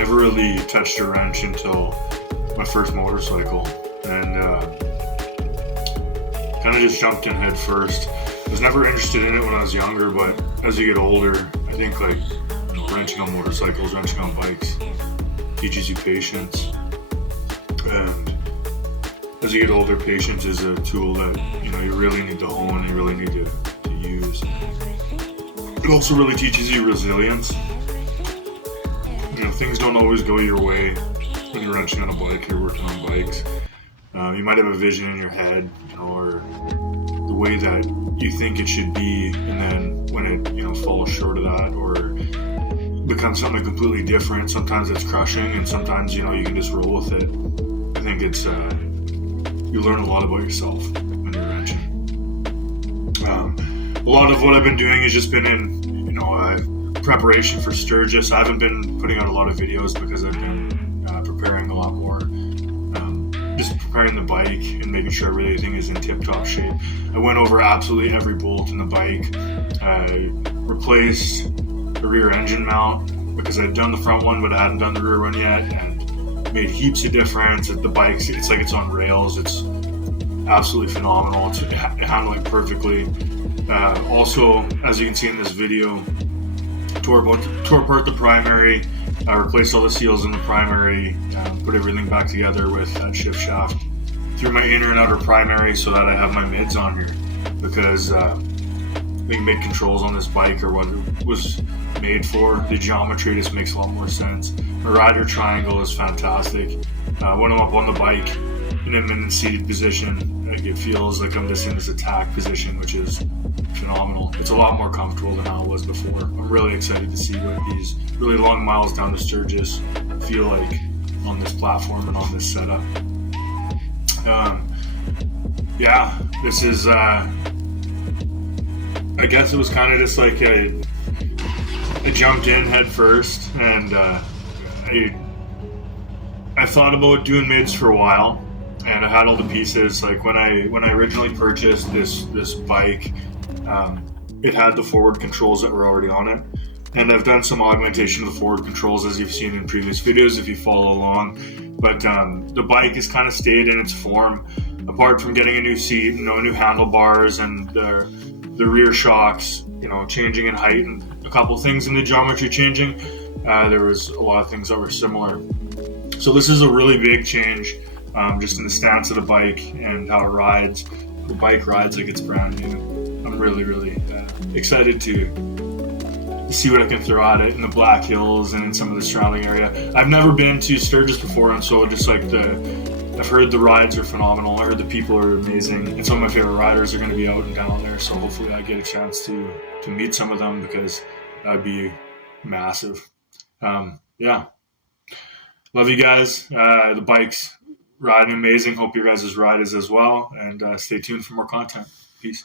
never really touched a wrench until my first motorcycle, and kind of just jumped in head first. I was never interested in it when I was younger, but as you get older, I think like wrenching on motorcycles, wrenching on bikes teaches you patience. And as you get older, patience is a tool that you really need to hone, you really need to use. It also really teaches you resilience. Things don't always go your way when you're wrenching on a bike, you're working on bikes. You might have a vision in your head, or the way that you think it should be, and then when it falls short of that or becomes something completely different, sometimes it's crushing, and sometimes you can just roll with it. I think it's you learn a lot about yourself when you're wrenching. A lot of what I've been doing has just been in preparation for Sturgis. I haven't been putting out a lot of videos because I've been preparing a lot more. Just preparing the bike and making sure everything is in tip-top shape. I went over absolutely every bolt in the bike. I replaced the rear engine mount because I'd done the front one but I hadn't done the rear one yet, and made heaps of difference. The bike, it's like it's on rails. It's absolutely phenomenal. It's handling perfectly. Also, as you can see in this video, tore apart the primary, replaced all the seals in the primary, put everything back together with that shift shaft. Threw my inner and outer primary so that I have my mids on here, because the mid controls on this bike are what it was made for. The geometry just makes a lot more sense. The rider triangle is fantastic. When I'm up on the bike and I'm in a seated position, it feels like I'm just in this attack position, which is phenomenal. It's a lot more comfortable than how it was before. I'm really excited to see what these really long miles down to Sturgis feel like on this platform and on this setup. This is I guess it was kind of just like I jumped in head first, and I thought about doing mids for a while, and I had all the pieces. Like when I originally purchased this bike, it had the forward controls that were already on it, and I've done some augmentation of the forward controls, as you've seen in previous videos if you follow along. But the bike has kind of stayed in its form, apart from getting a new seat, new handlebars, and the rear shocks, changing in height, and a couple things in the geometry changing. There was a lot of things that were similar. So this is a really big change, just in the stance of the bike and how it rides. The bike rides like it's brand new. I'm really, really excited to see what I can throw at it in the Black Hills and in some of the surrounding area. I've never been to Sturgis before, and so just like I've heard the rides are phenomenal. I heard the people are amazing, and some of my favorite riders are going to be out and down there. So hopefully I get a chance to meet some of them, because that'd be massive. Love you guys. The bike's riding amazing. Hope your guys' ride is as well, and stay tuned for more content. Peace.